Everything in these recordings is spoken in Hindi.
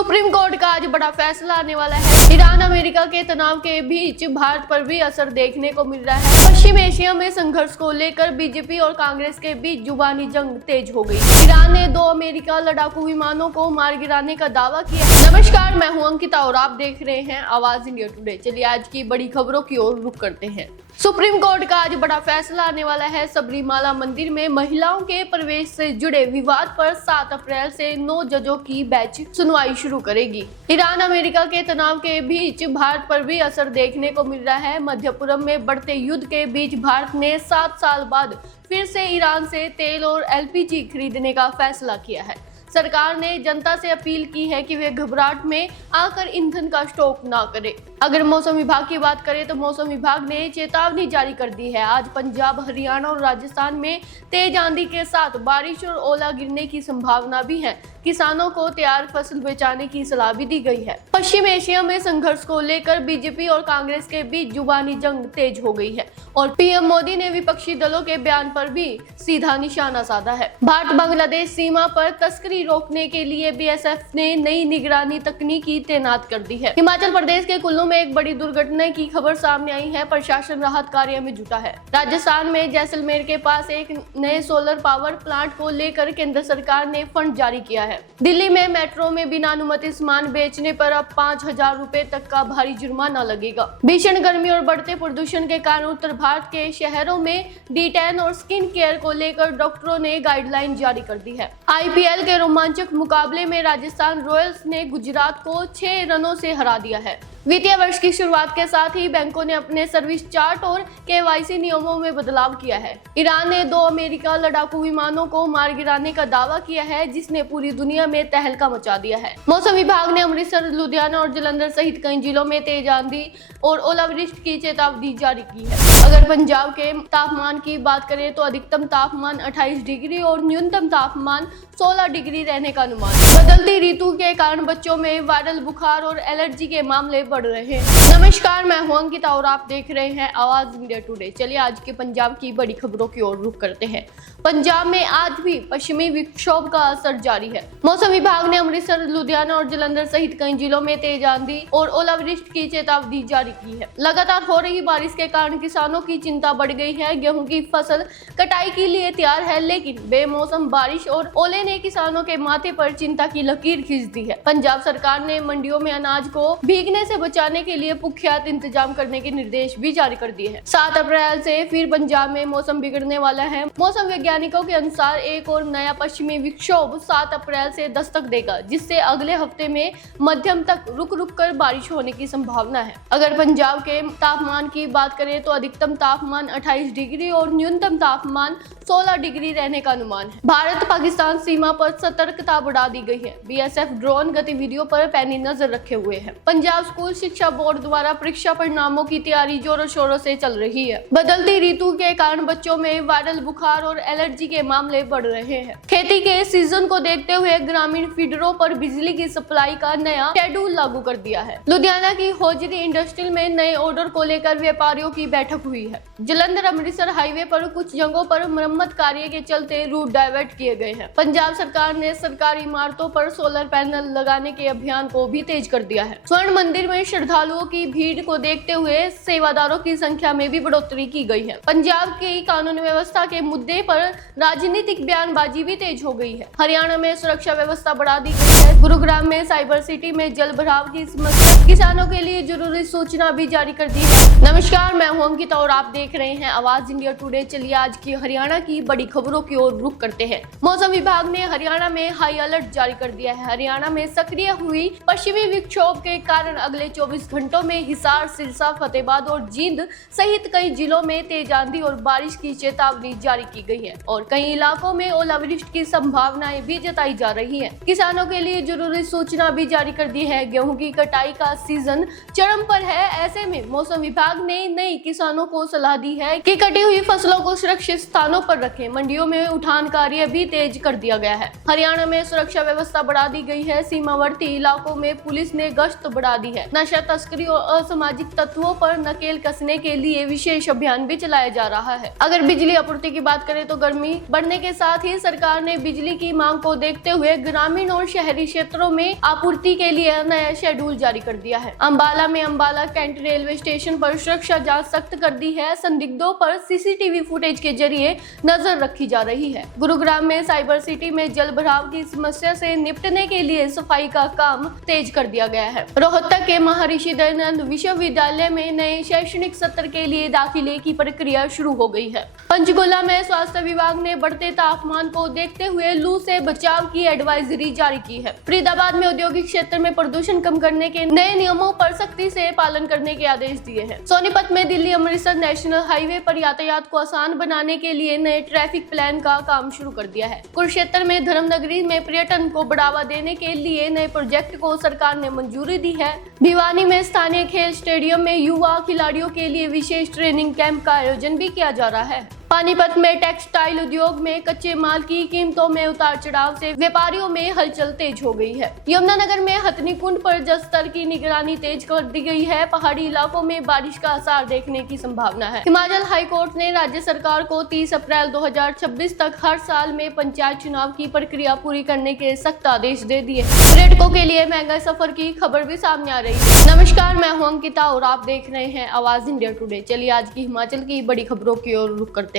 सुप्रीम कोर्ट का आज बड़ा फैसला आने वाला है। ईरान अमेरिका के तनाव के बीच भारत पर भी असर देखने को मिल रहा है। पश्चिम एशिया में संघर्ष को लेकर बीजेपी और कांग्रेस के बीच जुबानी जंग तेज हो गई। ईरान ने 2 अमेरिका लड़ाकू विमानों को मार गिराने का दावा किया है। नमस्कार, मैं हूं अंकिता और आप देख रहे हैं आवाज इंडिया टुडे। चलिए आज की बड़ी खबरों की ओर रुख करते हैं। सुप्रीम कोर्ट का आज बड़ा फैसला आने वाला है। सबरीमाला मंदिर में महिलाओं के प्रवेश से जुड़े विवाद पर 7 अप्रैल से 9 जजों की बेंच सुनवाई शुरू करेगी। ईरान अमेरिका के तनाव के बीच भारत पर भी असर देखने को मिल रहा है। मध्य पूर्व में बढ़ते युद्ध के बीच भारत ने 7 साल बाद फिर से ईरान से तेल और एलपीजी खरीदने का फैसला किया है। सरकार ने जनता से अपील की है कि वे घबराहट में आकर ईंधन का स्टॉक ना करें। अगर मौसम विभाग की बात करें तो मौसम विभाग ने चेतावनी जारी कर दी है। आज पंजाब, हरियाणा और राजस्थान में तेज आंधी के साथ बारिश और ओला गिरने की संभावना भी है। किसानों को तैयार फसल बचाने की सलाह भी दी गई है। पश्चिम एशिया में संघर्ष को लेकर बीजेपी और कांग्रेस के बीच जुबानी जंग तेज हो गई है और पीएम मोदी ने विपक्षी दलों के बयान पर भी सीधा निशाना साधा है। भारत बांग्लादेश सीमा पर तस्करी रोकने के लिए बीएसएफ ने नई निगरानी तकनीकी तैनात कर दी है। हिमाचल प्रदेश के कुल्लू में एक बड़ी दुर्घटना की खबर सामने आई है। प्रशासन राहत कार्य में जुटा है। राजस्थान में जैसलमेर के पास एक नए सोलर पावर प्लांट को लेकर केंद्र सरकार ने फंड जारी किया है। दिल्ली में मेट्रो में बिना अनुमति सामान बेचने पर अब 5,000 रुपए तक का भारी जुर्माना लगेगा। भीषण गर्मी और बढ़ते प्रदूषण के कारण उत्तर भारत के शहरों में D10 और स्किन केयर को लेकर डॉक्टरों ने गाइडलाइन जारी कर दी है। आईपीएल के रोमांचक मुकाबले में राजस्थान रॉयल्स ने गुजरात को 6 रनों से हरा दिया है। वित्तीय वर्ष की शुरुआत के साथ ही बैंकों ने अपने सर्विस चार्ट और केवाईसी नियमों में बदलाव किया है। ईरान ने 2 अमेरिका लड़ाकू विमानों को मार गिराने का दावा किया है, जिसने पूरी दुनिया में तहलका मचा दिया है। मौसम विभाग ने अमृतसर, लुधियाना और जलंधर सहित कई जिलों में तेज आंधी और ओलावृष्टि की चेतावनी जारी की है। अगर पंजाब के तापमान की बात करें तो अधिकतम तापमान 28 डिग्री और न्यूनतम तापमान 16 डिग्री रहने का अनुमान है। बदलती ऋतु के कारण बच्चों में वायरल बुखार और एलर्जी के मामले बढ़ रहे हैं। नमस्कार, मैं हूं अंकिता और आप देख रहे हैं आवाज इंडिया टुडे। चलिए आज के पंजाब की बड़ी खबरों की ओर रुख करते हैं। पंजाब में आज भी पश्चिमी विक्षोभ का असर जारी है। मौसम विभाग ने अमृतसर, लुधियाना और जलंधर सहित कई जिलों में तेज आंधी और ओलावृष्टि की चेतावनी जारी की है। लगातार हो रही बारिश के कारण किसानों की चिंता बढ़ गई है। गेहूं की फसल कटाई के लिए तैयार है, लेकिन बेमौसम बारिश और ओले ने किसानों के माथे पर चिंता की लकीर खींच दी है। पंजाब सरकार ने मंडियों में अनाज को भीगने से बचाने के लिए पुख्ता इंतजाम करने के निर्देश भी जारी कर दिए हैं। 7 अप्रैल से फिर पंजाब में मौसम बिगड़ने वाला है। मौसम वैज्ञानिकों के अनुसार एक और नया पश्चिमी विक्षोभ 7 अप्रैल से दस्तक देगा, जिससे अगले हफ्ते में मध्यम तक रुक रुक कर बारिश होने की संभावना है। अगर पंजाब के तापमान की बात करें तो अधिकतम तापमान 28 डिग्री और न्यूनतम तापमान 16 डिग्री रहने का अनुमान है। भारत पाकिस्तान सीमा पर सतर्कता बढ़ा दी गई है। बीएसएफ ड्रोन गतिविधियों पर पैनी नजर रखे हुए है। पंजाब स्कूल शिक्षा बोर्ड द्वारा परीक्षा परिणामों की तैयारी जोरों शोरों से चल रही है। बदलती ऋतु के कारण बच्चों में वायरल बुखार और एलर्जी के मामले बढ़ रहे हैं। खेती के सीजन को देखते हुए ग्रामीण फीडरों पर बिजली की सप्लाई का नया शेड्यूल लागू कर दिया है। लुधियाना की होजरी इंडस्ट्रियल में नए ऑर्डर को लेकर व्यापारियों की बैठक हुई है। जलंधर अमृतसर हाईवे पर कुछ जगहों पर मरम्मत कार्य के चलते रूट डाइवर्ट किए गए हैं। पंजाब सरकार ने सरकारी इमारतों पर सोलर पैनल लगाने के अभियान को भी तेज कर दिया है। स्वर्ण मंदिर में श्रद्धालुओं की भीड़ को देखते हुए सेवादारों की संख्या में भी बढ़ोतरी की गई है। पंजाब की कानून व्यवस्था के मुद्दे पर राजनीतिक बयानबाजी भी तेज हो गई है। हरियाणा में सुरक्षा व्यवस्था बढ़ा दी गई है। गुरुग्राम में साइबर सिटी में जल भराव की समस्या, किसानों के लिए जरूरी सूचना भी जारी कर दी है। नमस्कार, मैं हूं अंकिता और आप देख रहे हैं आवाज इंडिया टुडे। चलिए आज की हरियाणा की बड़ी खबरों की ओर रुख करते हैं। मौसम विभाग ने हरियाणा में हाई अलर्ट जारी कर दिया है। हरियाणा में सक्रिय हुई पश्चिमी विक्षोभ के कारण अगले 24 घंटों में हिसार, सिरसा, फतेहाबाद और जींद सहित कई जिलों में तेज आंधी और बारिश की चेतावनी जारी की गई है और कई इलाकों में ओलावृष्टि की संभावनाएं भी जताई जा रही है। किसानों के लिए जरूरी सूचना भी जारी कर दी है। गेहूं की कटाई का सीजन चरम पर है। ऐसे में मौसम विभाग ने नई किसानों को सलाह दी है कि कटी हुई फसलों को सुरक्षित स्थानों पर रखें। मंडियों में उठान कार्य भी तेज कर दिया गया है। हरियाणा में सुरक्षा व्यवस्था बढ़ा दी गई है। सीमावर्ती इलाकों में पुलिस ने गश्त बढ़ा दी है। नशा तस्करी और असामाजिक तत्वों पर नकेल कसने के लिए विशेष अभियान भी चलाया जा रहा है। अगर बिजली आपूर्ति की बात करें तो गर्मी बढ़ने के साथ ही सरकार ने बिजली की मांग को देखते हुए ग्रामीण और शहरी क्षेत्रों में आपूर्ति के लिए नया शेड्यूल जारी कर दिया है। अंबाला में अंबाला कैंट रेलवे स्टेशन पर सुरक्षा जांच सख्त कर दी है। संदिग्धों पर सीसीटीवी फुटेज के जरिए नजर रखी जा रही है। गुरुग्राम में साइबर सिटी में जल भराव की समस्या से निपटने के लिए सफाई का काम तेज कर दिया गया है। रोहतक के महर्षि दयानंद विश्वविद्यालय में नए शैक्षणिक सत्र के लिए दाखिले की प्रक्रिया शुरू हो गई है। पंचकुला में स्वास्थ्य विभाग ने बढ़ते तापमान को देखते हुए लू से बचाव की एडवाइजरी जारी की है। फरीदाबाद में औद्योगिक क्षेत्र में प्रदूषण कम करने के नए नियमों पर सख्ती से पालन करने के आदेश दिए हैं। सोनीपत में दिल्ली अमृतसर नेशनल हाईवे पर यातायात को आसान बनाने के लिए नए ट्रैफिक प्लान का काम शुरू कर दिया है। कुरुक्षेत्र में धर्मनगरी में पर्यटन को बढ़ावा देने के लिए नए प्रोजेक्ट को सरकार ने मंजूरी दी है। भिवानी में स्थानीय खेल स्टेडियम में युवा खिलाड़ियों के लिए विशेष ट्रेनिंग कैंप का आयोजन भी किया जा रहा है। पानीपत में टेक्सटाइल उद्योग में कच्चे माल की कीमतों में उतार चढ़ाव से व्यापारियों में हलचल तेज हो गई है। यमुनानगर में हथनी कुंड पर जल स्तर की निगरानी तेज कर दी गई है। पहाड़ी इलाकों में बारिश का असर देखने की संभावना है। हिमाचल हाईकोर्ट ने राज्य सरकार को 30 अप्रैल 2026 तक हर साल में पंचायत चुनाव की प्रक्रिया पूरी करने के सख्त आदेश दे दिए। पर्यटकों के लिए महंगा सफर की खबर भी सामने आ रही है। नमस्कार, मैं हूं अंकिता और आप देख रहे हैं आवाज इंडिया टुडे। चलिए आज की हिमाचल की बड़ी खबरों की ओर रुख करते हैं।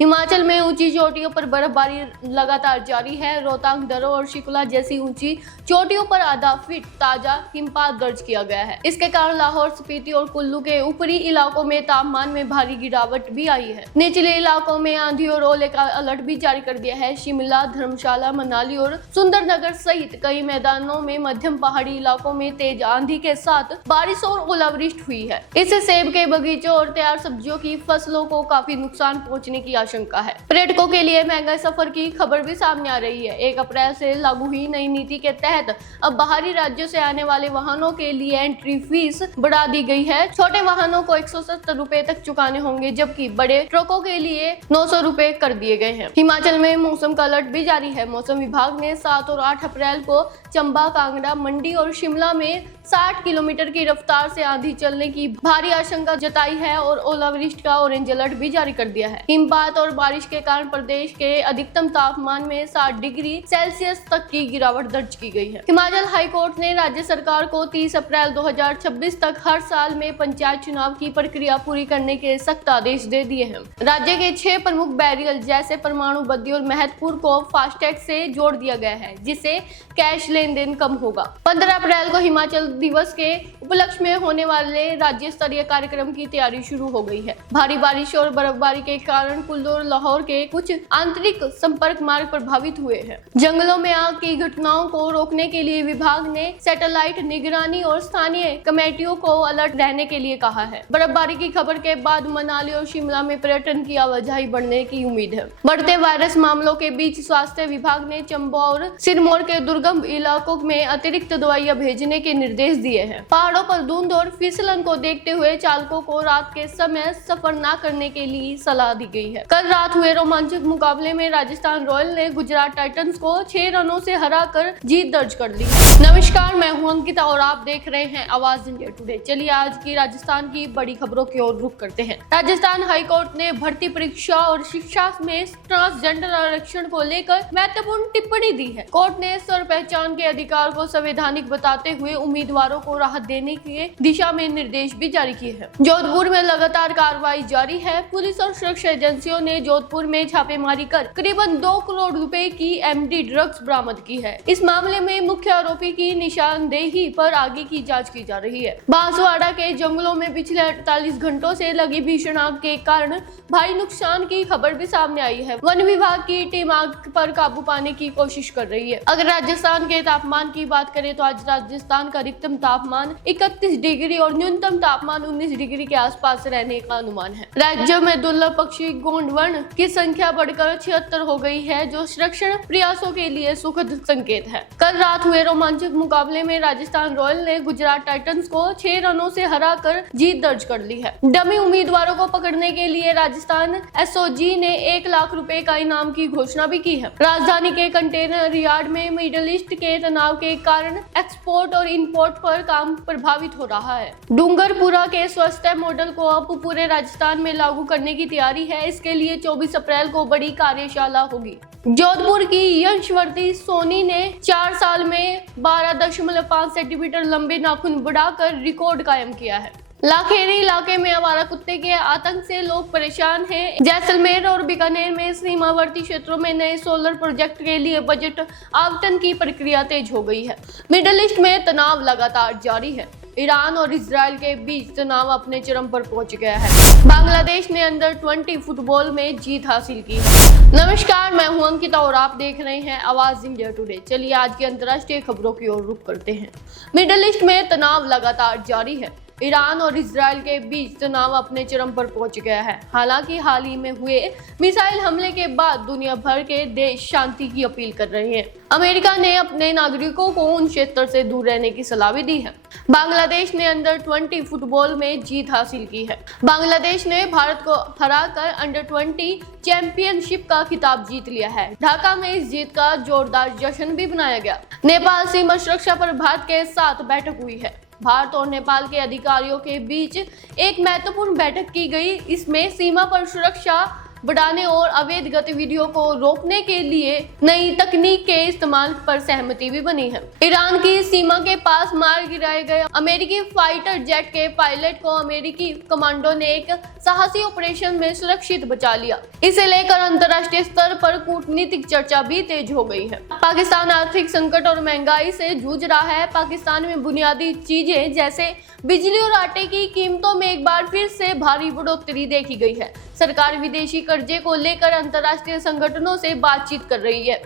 हिमाचल में ऊंची चोटियों पर बर्फबारी लगातार जारी है। रोहतांग दर्रों और शिकुला जैसी ऊंची चोटियों पर आधा फीट ताजा हिमपात दर्ज किया गया है। इसके कारण लाहौर स्पीति और कुल्लू के ऊपरी इलाकों में तापमान में भारी गिरावट भी आई है। निचले इलाकों में आंधी और ओले का अलर्ट भी जारी कर दिया है। शिमला, धर्मशाला, मनाली और सुंदरनगर सहित कई मैदानों में मध्यम पहाड़ी इलाकों में तेज आंधी के साथ बारिश और ओलावृष्टि हुई है। इससे सेब के बगीचों और तैयार सब्जियों की फसलों को काफी नुकसान पहुंचने की आशंका है। पर्यटकों के लिए महंगा सफर की खबर भी सामने आ रही है। 1 अप्रैल से लागू हुई नई नीति के तहत अब बाहरी राज्यों से आने वाले वाहनों के लिए एंट्री फीस बढ़ा दी गई है। छोटे वाहनों को 170 रुपए तक चुकाने होंगे, जबकि बड़े ट्रकों के लिए 900 रुपए कर दिए गए हैं। हिमाचल में मौसम का अलर्ट भी जारी है। मौसम विभाग ने 7 और 8 अप्रैल को चंबा, कांगड़ा, मंडी और शिमला में 60 किलोमीटर की रफ्तार से आंधी चलने की भारी आशंका जताई है और ओलावृष्टि का ऑरेंज अलर्ट भी जारी कर दिया है। हिमपात और बारिश के कारण प्रदेश के अधिकतम तापमान में 60 डिग्री सेल्सियस तक की गिरावट दर्ज की गई है। हिमाचल हाईकोर्ट ने राज्य सरकार को 30 अप्रैल 2026 तक हर साल में पंचायत चुनाव की प्रक्रिया पूरी करने के सख्त आदेश दे दिए हैं। राज्य के 6 प्रमुख बैरियल जैसे परमाणु, बद्दी और महतपुर को फास्टैग से जोड़ दिया गया है, जिससे कैश लेन देन कम होगा। 15 अप्रैल को हिमाचल दिवस के उपलक्ष्य में होने वाले राज्य स्तरीय कार्यक्रम की तैयारी शुरू हो गई है। भारी बारिश और बर्फबारी के कारण कुल्लू और लाहौर के कुछ आंतरिक संपर्क मार्ग प्रभावित हुए हैं। जंगलों में आग की घटनाओं को रोकने के लिए विभाग ने सैटेलाइट निगरानी और स्थानीय कमेटियों को अलर्ट रहने के लिए कहा है। बर्फबारी की खबर के बाद मनाली और शिमला में पर्यटन की आवाजाही बढ़ने की उम्मीद है। बढ़ते वायरस मामलों के बीच स्वास्थ्य विभाग ने चंबा और सिरमौर के दुर्गम इलाकों में अतिरिक्त दवाइयां भेजने के निर्देश दिए हैं। पहाड़ों पर धुंध और फिसलन को देखते हुए चालकों को रात के समय सफर न करने के लिए सलाह दी गई है। कल रात हुए रोमांचक मुकाबले में राजस्थान रॉयल ने गुजरात टाइटंस को 6 रनों से हराकर जीत दर्ज कर ली। नमस्कार, मैं हूं अंकिता और आप देख रहे हैं आवाज इंडिया टुडे। चलिए आज की राजस्थान की बड़ी खबरों की ओर रुख करते हैं। राजस्थान हाईकोर्ट ने भर्ती परीक्षा और शिक्षा में ट्रांसजेंडर आरक्षण को लेकर महत्वपूर्ण टिप्पणी दी है। कोर्ट ने स्वर पहचान के अधिकार को संवैधानिक बताते हुए उम्मीदवारों को राहत देने की दिशा में निर्देश भी जारी किए हैं। जोधपुर में लगातार कार्रवाई जारी है। पुलिस और सुरक्षा एजेंसियों ने जोधपुर में छापेमारी कर करीबन 2 करोड़ रुपए की एमडी ड्रग्स बरामद की है। इस मामले में मुख्य आरोपी की निशानदेही पर आगे की जांच की जा रही है। बांसवाड़ा के जंगलों में पिछले 48 घंटों से लगी भीषण आग के कारण भारी नुकसान की खबर भी सामने आई है। वन विभाग की टीम आग पर काबू पाने की कोशिश कर रही है। अगर राजस्थान के तापमान की बात करें तो आज राजस्थान का अधिकतम तापमान 31 डिग्री और न्यूनतम तापमान 19 डिग्री के आसपास रहने का अनुमान है। राज्य में दुर्लभ पक्षी गोंड वर्ण की संख्या बढ़कर 76 हो गई है, जो संरक्षण प्रयासों के लिए सुखद संकेत है। कल रात हुए रोमांचक मुकाबले में राजस्थान रॉयल ने गुजरात टाइटंस को 6 रनों से हराकर जीत दर्ज कर ली है। डमी उम्मीदवारों को पकड़ने के लिए राजस्थान एसओजी ने 1 लाख रुपए का इनाम की घोषणा भी की है। राजधानी के कंटेनर यार्ड में मिडिल ईस्ट के तनाव के कारण एक्सपोर्ट और इंपोर्ट पर काम प्रभावित हो रहा है। डूंगरपुरा के स्वास्थ्य मॉडल को अब पूरे राजस्थान में लागू करने की तैयारी है। इसके लिए 24 अप्रैल को बड़ी कार्यशाला होगी। जोधपुर की यशवर्ती सोनी ने 4 साल में 12.5 सेंटीमीटर लंबे नाखून बढ़ाकर रिकॉर्ड कायम किया है। लाखेरी इलाके में आवारा कुत्ते के आतंक से लोग परेशान हैं। जैसलमेर और बीकानेर में सीमावर्ती क्षेत्रों में नए सोलर प्रोजेक्ट के लिए बजट आवंटन की प्रक्रिया तेज हो गई है। मिडिल ईस्ट में तनाव लगातार जारी है। ईरान और इजराइल के बीच तनाव अपने चरम पर पहुंच गया है। बांग्लादेश ने अंडर 20 फुटबॉल में जीत हासिल की है। नमस्कार, मैं हूं अंकिता और आप देख रहे हैं आवाज इंडिया टुडे। चलिए आज की अंतर्राष्ट्रीय खबरों की ओर रुख करते हैं। मिडिल ईस्ट में तनाव लगातार जारी है। ईरान और इजराइल के बीच तनाव अपने चरम पर पहुंच गया है। हालांकि हाल ही में हुए मिसाइल हमले के बाद दुनिया भर के देश शांति की अपील कर रहे हैं। अमेरिका ने अपने नागरिकों को उन क्षेत्र से दूर रहने की सलाह भी दी है। बांग्लादेश ने अंडर 20 फुटबॉल में जीत हासिल की है। बांग्लादेश ने भारत को हराकर अंडर 20 चैंपियनशिप का खिताब जीत लिया है। ढाका में इस जीत का जोरदार जश्न भी मनाया गया। नेपाल सीमा सुरक्षा पर भारत के साथ बैठक हुई है। भारत और नेपाल के अधिकारियों के बीच एक महत्वपूर्ण बैठक की गई। इसमें सीमा पर सुरक्षा बढ़ाने और अवैध गतिविधियों को रोकने के लिए नई तकनीक के इस्तेमाल पर सहमति भी बनी है। ईरान की सीमा के पास मार गिराए गए अमेरिकी फाइटर जेट के पायलट को अमेरिकी कमांडो ने एक साहसी ऑपरेशन में सुरक्षित बचा लिया। इसे लेकर अंतर्राष्ट्रीय स्तर पर कूटनीतिक चर्चा भी तेज हो गई है। पाकिस्तान आर्थिक संकट और महंगाई से जूझ रहा है। पाकिस्तान में बुनियादी चीजें जैसे बिजली और आटे की कीमतों में एक बार फिर से भारी बढ़ोतरी देखी गई है। सरकार विदेशी कर्जे को लेकर अंतर्राष्ट्रीय संगठनों से बातचीत कर रही है।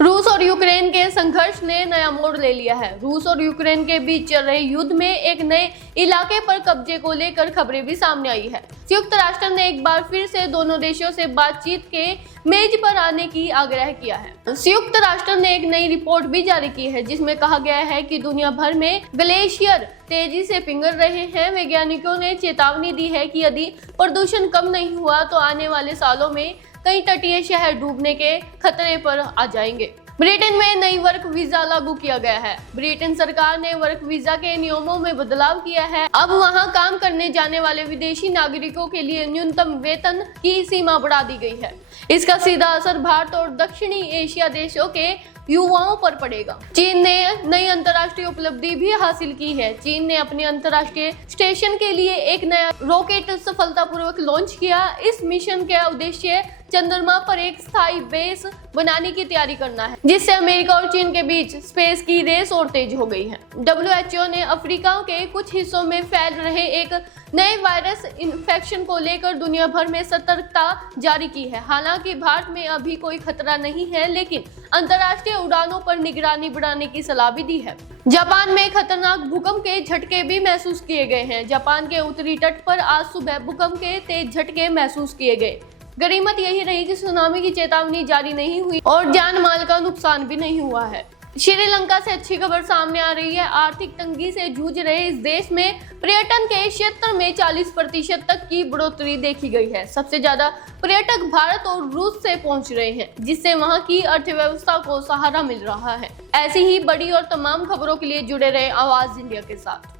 रूस और यूक्रेन के संघर्ष ने नया मोड़ ले लिया है। रूस और यूक्रेन के बीच चल रहे युद्ध में एक नए इलाके पर कब्जे को लेकर खबरें भी सामने आई है। संयुक्त राष्ट्र ने एक बार फिर से दोनों देशों से बातचीत के मेज पर आने की आग्रह किया है। संयुक्त राष्ट्र ने एक नई रिपोर्ट भी जारी की है, जिसमें कहा गया है कि दुनिया भर में ग्लेशियर तेजी से पिघल रहे हैं। वैज्ञानिकों ने चेतावनी दी है कि यदि प्रदूषण कम नहीं हुआ तो आने वाले सालों में कई तटीय शहर डूबने के खतरे पर आ जाएंगे। ब्रिटेन में नई वर्क वीजा लागू किया गया है। ब्रिटेन सरकार ने वर्क वीजा के नियमों में बदलाव किया है। अब वहां काम करने जाने वाले विदेशी नागरिकों के लिए न्यूनतम वेतन की सीमा बढ़ा दी गई है। इसका सीधा असर भारत और दक्षिणी एशिया देशों के युवाओं पर पड़ेगा। चीन ने नई अंतर्राष्ट्रीय उपलब्धि भी हासिल की है। चीन ने अपने अंतर्राष्ट्रीय स्टेशन के लिए एक नया रॉकेट सफलतापूर्वक लॉन्च किया। इस मिशन का उद्देश्य चंद्रमा पर एक स्थायी बेस बनाने की तैयारी करना है, जिससे अमेरिका और चीन के बीच स्पेस की रेस और तेज हो गई है। WHO ने अफ्रीका के कुछ हिस्सों में फैल रहे एक नए वायरस इन्फेक्शन को लेकर दुनिया भर में सतर्कता जारी की है। हालांकि भारत में अभी कोई खतरा नहीं है, लेकिन अंतर्राष्ट्रीय उड़ानों पर निगरानी बढ़ाने की सलाह भी दी है। जापान में खतरनाक भूकंप के झटके भी महसूस किए गए हैं। जापान के उत्तरी तट पर आज सुबह भूकंप के तेज झटके महसूस किए गए। गनीमत यही रही कि सुनामी की चेतावनी जारी नहीं हुई और जान माल का नुकसान भी नहीं हुआ है। श्रीलंका से अच्छी खबर सामने आ रही है। आर्थिक तंगी से जूझ रहे इस देश में पर्यटन के क्षेत्र में 40% तक की बढ़ोतरी देखी गई है। सबसे ज्यादा पर्यटक भारत और रूस से पहुंच रहे हैं, जिससे वहां की अर्थव्यवस्था को सहारा मिल रहा है। ऐसी ही बड़ी और तमाम खबरों के लिए जुड़े रहे आवाज इंडिया के साथ।